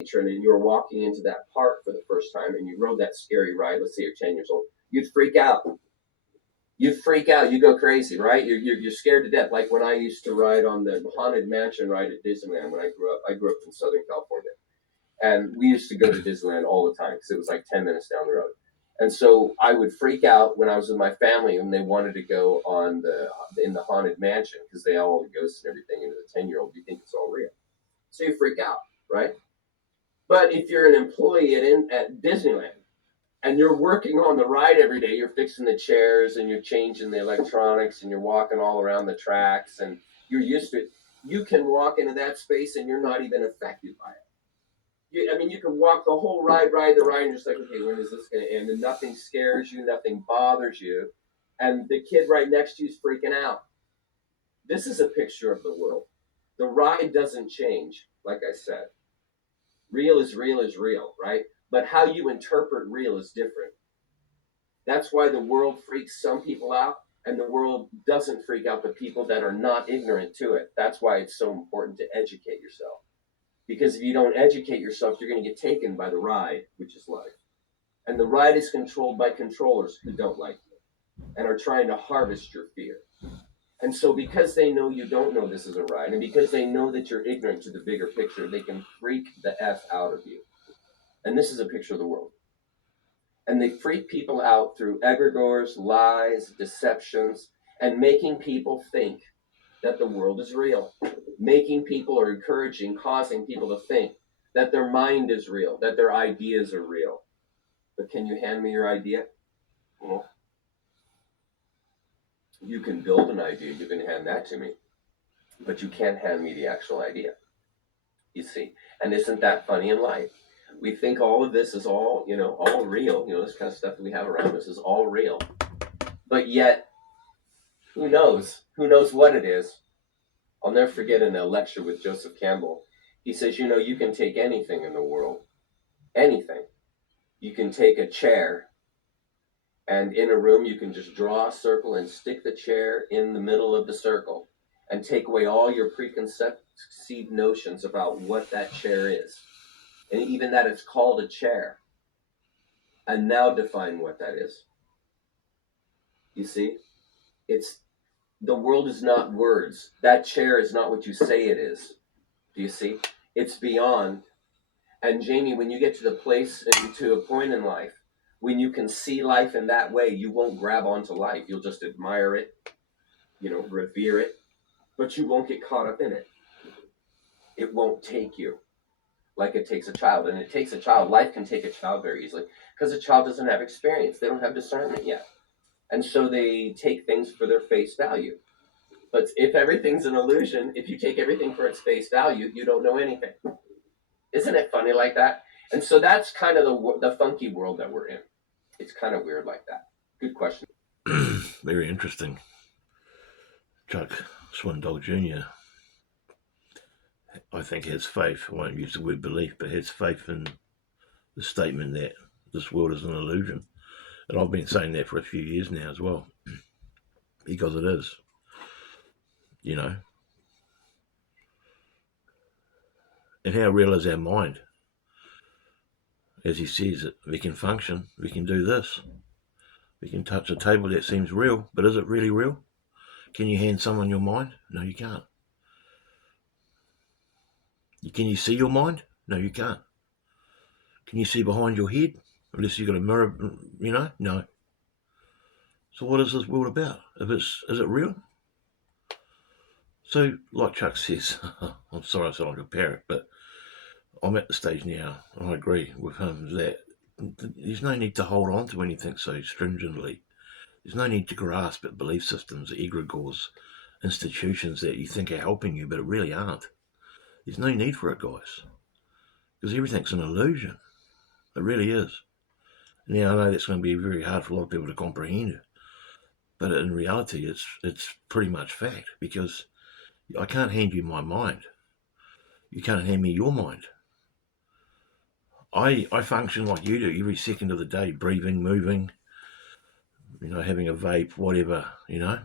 and you're walking into that park for the first time and you rode that scary ride, let's say you're 10 years old, you'd freak out. You'd freak out. You go crazy, right? You're scared to death. Like when I used to ride on the Haunted Mansion ride at Disneyland when I grew up. I grew up in Southern California. And we used to go to Disneyland all the time because it was like 10 minutes down the road. And so I would freak out when I was with my family and they wanted to go on in the Haunted Mansion because they all the ghosts and everything. And as a 10-year-old, you think it's all real. So you freak out, right? But if you're an employee at Disneyland and you're working on the ride every day, you're fixing the chairs and you're changing the electronics and you're walking all around the tracks and you're used to it, you can walk into that space and you're not even affected by it. You can walk the whole ride the ride, and just like, okay, when is this going to end? And nothing scares you, nothing bothers you, and the kid right next to you is freaking out. This is a picture of the world. The ride doesn't change, like I said. Real is real, right? But how you interpret real is different. That's why the world freaks some people out, and the world doesn't freak out the people that are not ignorant to it. That's why it's so important to educate yourself. Because if you don't educate yourself, you're going to get taken by the ride, which is life. And the ride is controlled by controllers who don't like you and are trying to harvest your fear. And so because they know you don't know this is a ride, and because they know that you're ignorant to the bigger picture, they can freak the F out of you. And this is a picture of the world. And they freak people out through egregores, lies, deceptions, and making people think that the world is real. Making people or encouraging, causing people to think that their mind is real, that their ideas are real. But can you hand me your idea? Well, you can build an idea, you can hand that to me, but you can't hand me the actual idea. You see? And isn't that funny in life? We think all of this is all real. This kind of stuff that we have around us is all real. But yet, who knows? Who knows what it is? I'll never forget in a lecture with Joseph Campbell. He says, you can take anything in the world. Anything. You can take a chair, and in a room you can just draw a circle and stick the chair in the middle of the circle and take away all your preconceived notions about what that chair is. And even that it's called a chair. And now define what that is. You see? The world is not words. That chair is not what you say it is. Do you see? It's beyond. And Jamie, when you get to the place and to a point in life, when you can see life in that way, you won't grab onto life. You'll just admire it, revere it, but you won't get caught up in it. It won't take you like it takes a child. And it takes a child. Life can take a child very easily because a child doesn't have experience. They don't have discernment yet. And so they take things for their face value. But if everything's an illusion, if you take everything for its face value, you don't know anything. Isn't it funny like that? And so that's kind of the funky world that we're in. It's kind of weird like that. Good question. Very interesting. Chuck Swindoll Jr., I think, has faith. I won't use the word belief, but has faith in the statement that this world is an illusion. And I've been saying that for a few years now as well, because it is. And how real is our mind? As he says, we can function, we can do this. We can touch a table that seems real, but is it really real? Can you hand someone your mind? No, you can't. Can you see your mind? No, you can't. Can you see behind your head? Unless you've got a mirror, No. So what is this world about? Is it real? So, like Chuck says, I'm sorry I sound like a parrot, but I'm at the stage now, and I agree with him, that there's no need to hold on to anything so stringently. There's no need to grasp at belief systems, egregores, institutions that you think are helping you, but it really aren't. There's no need for it, guys, because everything's an illusion. It really is. Now, I know that's going to be very hard for a lot of people to comprehend, but in reality, it's pretty much fact, because I can't hand you my mind. You can't hand me your mind. I function like you do every second of the day, breathing, moving, having a vape, whatever, I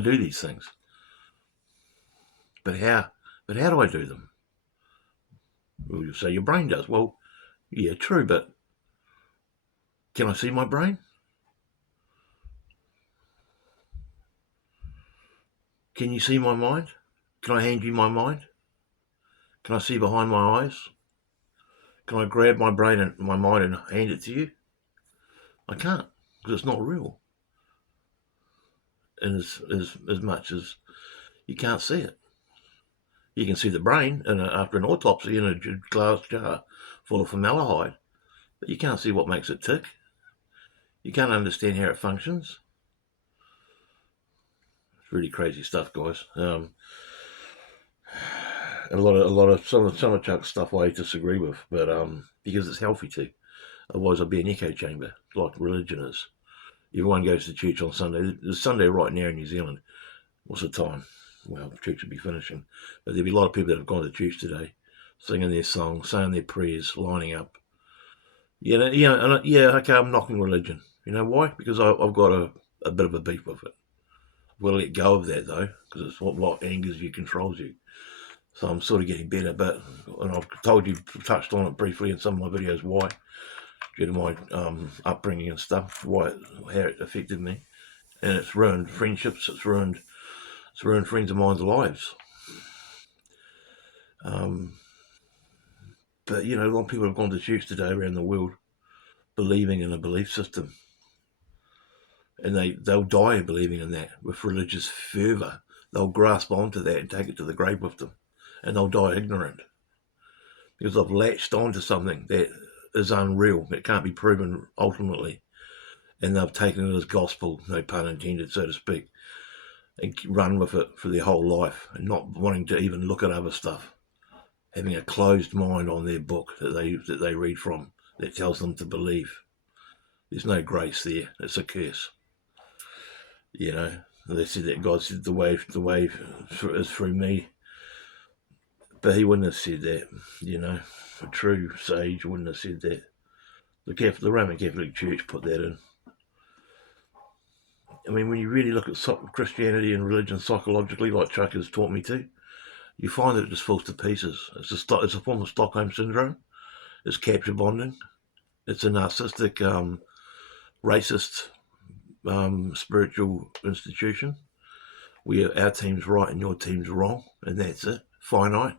do these things. But how do I do them? Well, you say your brain does. Well, yeah, true, but can I see my brain? Can you see my mind? Can I hand you my mind? Can I see behind my eyes? Can I grab my brain and my mind and hand it to you? I can't, because it's not real. And as much as you can't see it. You can see the brain after an autopsy in a glass jar full of formaldehyde, but you can't see what makes it tick. You can't understand how it functions. It's really crazy stuff, guys. Some of Chuck's stuff I disagree with, but because it's healthy to. Otherwise, I'd be an echo chamber, like religion is. Everyone goes to church on Sunday. There's Sunday right now in New Zealand. What's the time? Well, church will be finishing. But there'll be a lot of people that have gone to church today, singing their songs, saying their prayers, lining up. Okay, I'm knocking religion. You know why? Because I've got a bit of a beef with it. I've got to let go of that, though, because it's what angers you, controls you. So I'm sort of getting better, and I've touched on it briefly in some of my videos, why, due to my upbringing and stuff, how it affected me. And it's ruined friendships, it's ruined friends of mine's lives. But, a lot of people have gone to church today around the world believing in a belief system. And they'll die believing in that with religious fervour. They'll grasp onto that and take it to the grave with them. And they'll die ignorant. Because they've latched onto something that is unreal. It can't be proven ultimately. And they've taken it as gospel, no pun intended, so to speak, and run with it for their whole life and not wanting to even look at other stuff. Having a closed mind on their book that they read from that tells them to believe. There's no grace there. It's a curse. They said that God said the way is through me. But he wouldn't have said that, A true sage wouldn't have said that. The Roman Catholic Church put that in. I mean, when you really look at Christianity and religion psychologically, like Chuck has taught me to, you find that it just falls to pieces. It's a form of Stockholm Syndrome. It's capture bonding. It's a narcissistic, racist, spiritual institution. Our team's right and your team's wrong, and that's it. Finite.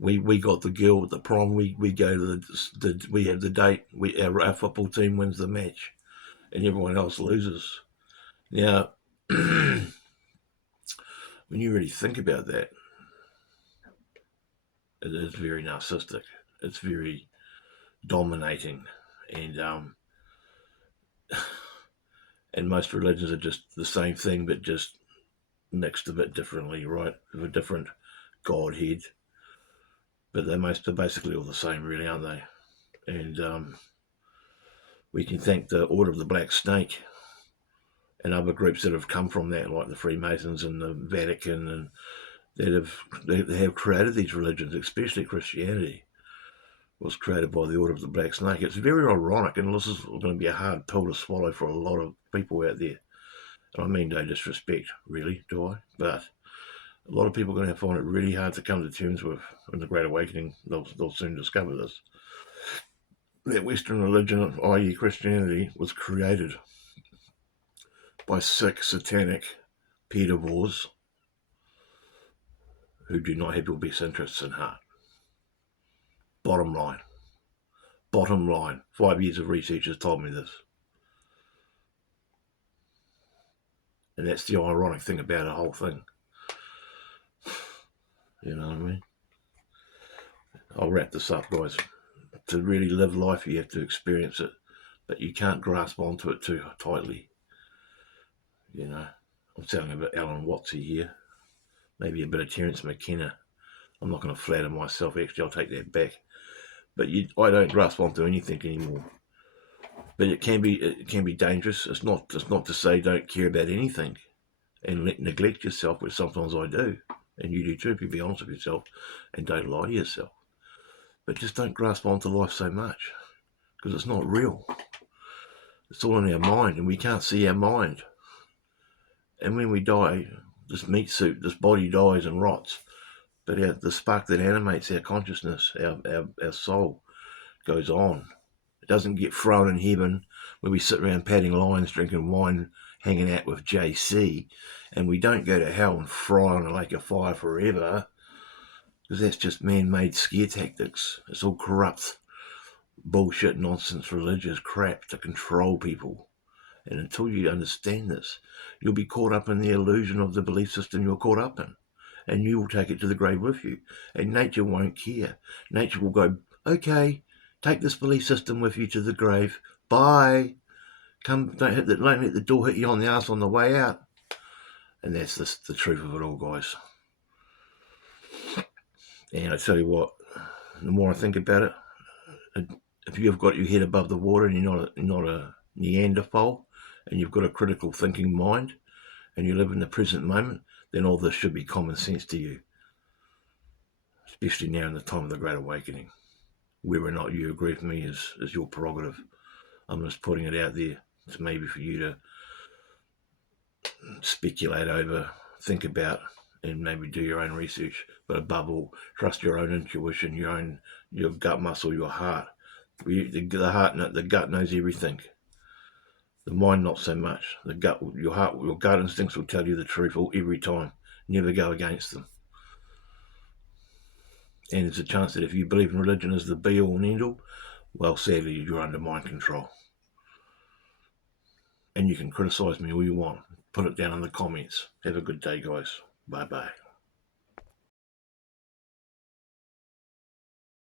We got the girl at the prom. We go to we have the date. Our football team wins the match, and everyone else loses. Now, when you really think about that, it is very narcissistic. It's very dominating, and and most religions are just the same thing, but just mixed a bit differently, right? With a different godhead. But they're basically all the same, really, aren't they? And we can thank the Order of the Black Snake and other groups that have come from that, like the Freemasons and the Vatican, and they have created these religions, especially Christianity was created by the Order of the Black Snake. It's very ironic, and this is going to be a hard pill to swallow for a lot of people out there. And I mean no disrespect, really, do I? But a lot of people are going to find it really hard to come to terms with in the Great Awakening. They'll soon discover this. That Western religion, i.e. Christianity, was created by sick, satanic pedivores who do not have your best interests in heart. Bottom line. 5 years of research has told me this. And that's the ironic thing about the whole thing. You know what I mean? I'll wrap this up, guys. To really live life, you have to experience it, but you can't grasp onto it too tightly. I'm sounding a bit Alan Wattsy here, maybe a bit of Terence McKenna. I'm not going to flatter myself. Actually, I'll take that back. But I don't grasp onto anything anymore. But it can be dangerous. It's not to say don't care about anything and neglect yourself, which sometimes I do, and you do too if you be honest with yourself and don't lie to yourself. But just don't grasp onto life so much, because it's not real. It's all in our mind, and we can't see our mind. And when we die, this meat suit, this body dies and rots. But the spark that animates our consciousness, our soul, goes on. It doesn't get thrown in heaven where we sit around padding lines, drinking wine, hanging out with JC, and we don't go to hell and fry on a lake of fire forever, because that's just man-made scare tactics. It's all corrupt, bullshit, nonsense, religious crap to control people. And until you understand this, you'll be caught up in the illusion of the belief system you're caught up in. And you will take it to the grave with you. And nature won't care. Nature will go, okay, take this belief system with you to the grave. Bye. Don't let the door hit you on the ass on the way out. And that's the truth of it all, guys. And I tell you what, the more I think about it, if you've got your head above the water and you're not a Neanderthal, and you've got a critical thinking mind, and you live in the present moment, then all this should be common sense to you, especially now in the time of the Great Awakening. Whether or not you agree with me is your prerogative. I'm just putting it out there. It's maybe for you to speculate over, think about, and maybe do your own research. But above all, trust your own intuition, your gut muscle, your heart. The gut knows everything. The mind, not so much. The gut, your heart, your gut instincts will tell you the truth every time. Never go against them. And there's a chance that if you believe in religion as the be-all and end-all, well, sadly, you're under mind control. And you can criticise me all you want. Put it down in the comments. Have a good day, guys. Bye-bye.